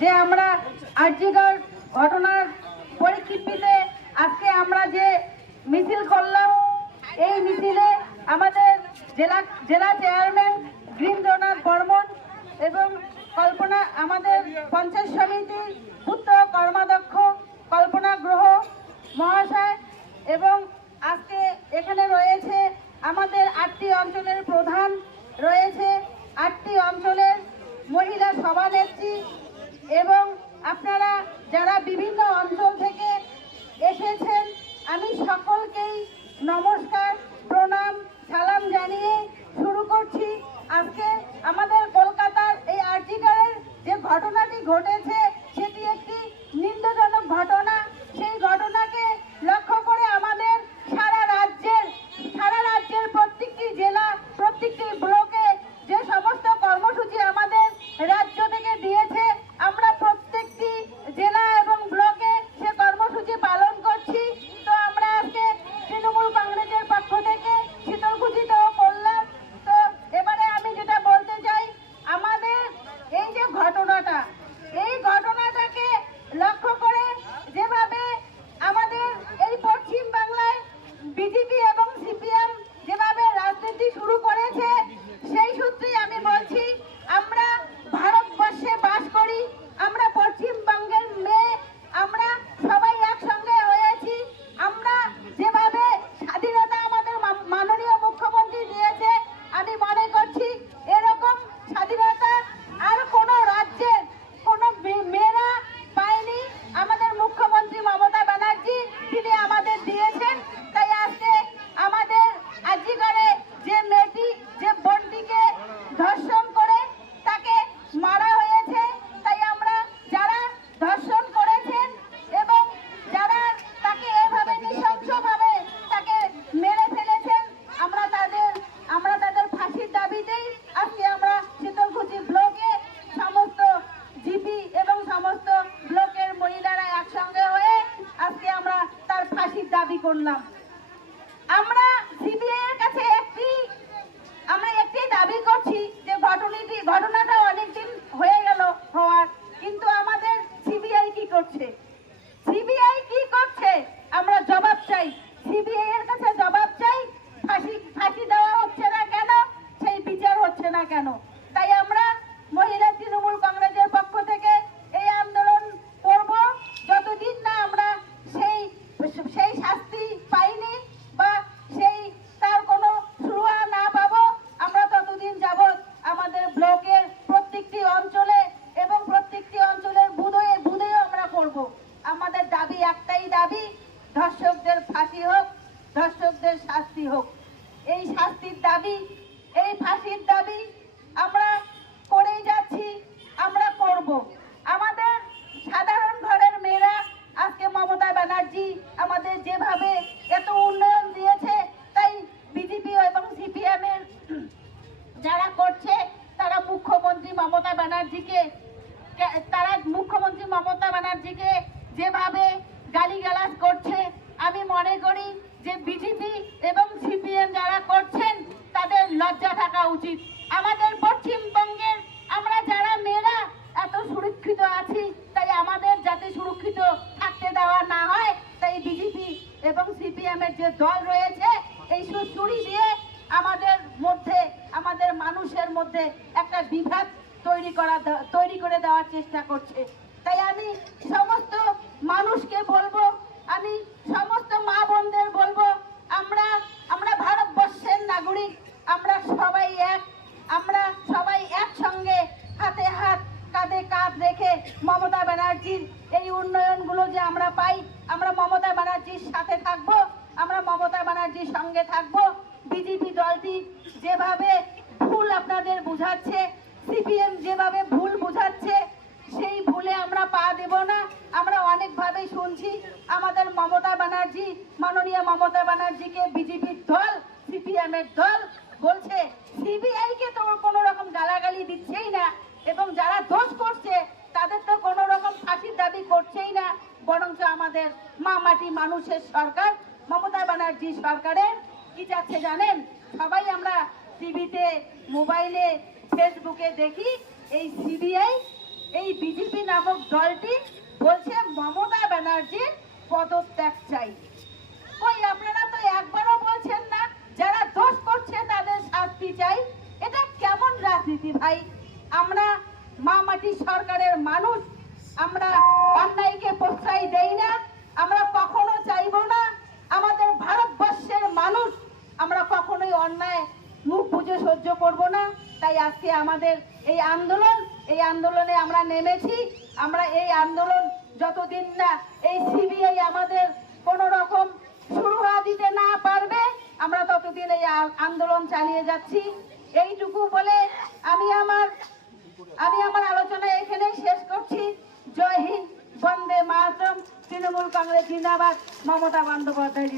যে আমরা আর্যিকর ঘটনার পরিপ্রেক্ষিতে আজকে আমরা যে মিছিল করলাম, এই মিছিলে আমাদের জেলা জেলা চেয়ারম্যান গৃহীন্দ্রনাথ বর্মন এবং কল্পনা, আমাদের পঞ্চায়েত সমিতির পুত্র কর্মাধ্যক্ষ কল্পনা গ্রহ মহাশয় এবং আজকে এখানে রয়েছে আমাদের আটটি অঞ্চলের প্রধান, রয়েছে আটটি অঞ্চলের মহিলা সভানেত্রী এবং আপনারা যারা বিভিন্ন অঞ্চল থেকে এসেছেন, আমি সকলকেই নমস্কার, প্রণাম, সালাম জানিয়ে শুরু করছি। আজকে আমাদের কলকাতার এই আর্টিকারের যে ঘটনাটি ঘটেছে, সেটি একটি নিন্দজনক ঘটনা। ধর্ষকদের শাস্তি হোক। এই শাস্তির দাবি, এই ফাঁসির দাবি আমরা করেই যাচ্ছি, আমরা করব। আমাদের সাধারণ ঘরের মেয়েরা, আজকে মমতা ব্যানার্জি আমাদের যেভাবে এত উন্নয়ন দিয়েছে, তাই বিজেপি এবং সিপিএম এর যারা করছে, তারা মুখ্যমন্ত্রী মমতা ব্যানার্জিকে, তারা মুখ্যমন্ত্রী মমতা ব্যানার্জিকে যেভাবে গালিগালাজ করছে, আমি মনে করি যে বিজেপি এবং সিপিএম যারা করছেন, তাদের লজ্জা থাকা উচিত। আমাদের পশ্চিমবঙ্গের আমরা যারা মেয়েরা এত সুরক্ষিত আছি, তাই আমাদের যাতে সুরক্ষিত থাকতে দেওয়া না হয়, তাই বিজেপি এবং সিপিএম এর যে দল রয়েছে, এই সুচুরি দিয়ে আমাদের মধ্যে, আমাদের মানুষের মধ্যে একটা বিভেদ তৈরি করা তৈরি করে দেওয়ার চেষ্টা করছে। তাই আমি ব্যানার্জির এই উন্নয়নগুলো যে আমরা পাই, আমরা মমতা ব্যানার্জির সাথে থাকব, আমরা মমতা ব্যানার্জির সঙ্গে থাকব। বিজেপি দলটি যেভাবে ভুল আপনাদের বুঝাচ্ছে, সিপিএম যেভাবে ভুল বুঝাচ্ছে, সেই ভুলে আমরা পা দেব না। আমরা অনেকভাবেই শুনছি আমাদের মমতা ব্যানার্জি, মাননীয় মমতা ব্যানার্জিকে বিজেপির দল সিপিএমের দল বলছে সিবিআই কে তো কোনো রকম গালাগালি দিচ্ছেই না। এবং যারা দোষ করছে আমাদের মা মাটি মানুষের সরকার, মমতা ব্যানার্জি সরকারের। কি যাচ্ছে জানেন? সবাই আমরা টিভিতে, মোবাইলে, ফেসবুকে দেখি, এই সিবিআই, এই বিজেপি নামক দলটি বলছে মমতা ব্যানার্জির পদত্যাগ চাই। কই, আপনারা তো একবারও বলছেন না, যারা দোষ করছে তাদের শাস্তি চাই। এটা কেমন রাজনীতি ভাই? আমরা মা মাটি সরকারের মানুষ, আমরা অন্যায়কে প্রশ্রয় দেই না আমরা কখনো চাইব না আমাদের ভারতবর্ষের মানুষ আমরা কখনোই অন্যায় মুখ বুঝে সহ্য করব না তাই আজকে আমাদের এই আন্দোলন, এই আন্দোলনে আমরা নেমেছি। আমরা এই আন্দোলন যতদিন না এই সিবিআই আমাদের কোন রকম সুরহা দিতে না পারবে, আমরা ততদিন এই আন্দোলন চালিয়ে যাচ্ছি। এইটুকু বলে আমি আমার আমি আমার আলোচনা এখানেই শেষ করছি। জয় হিন্দ, বন্দে মাতরম। তৃণমূল কংগ্রেস জিন্দাবাদ। মমতা বন্দ্যোপাধ্যায়।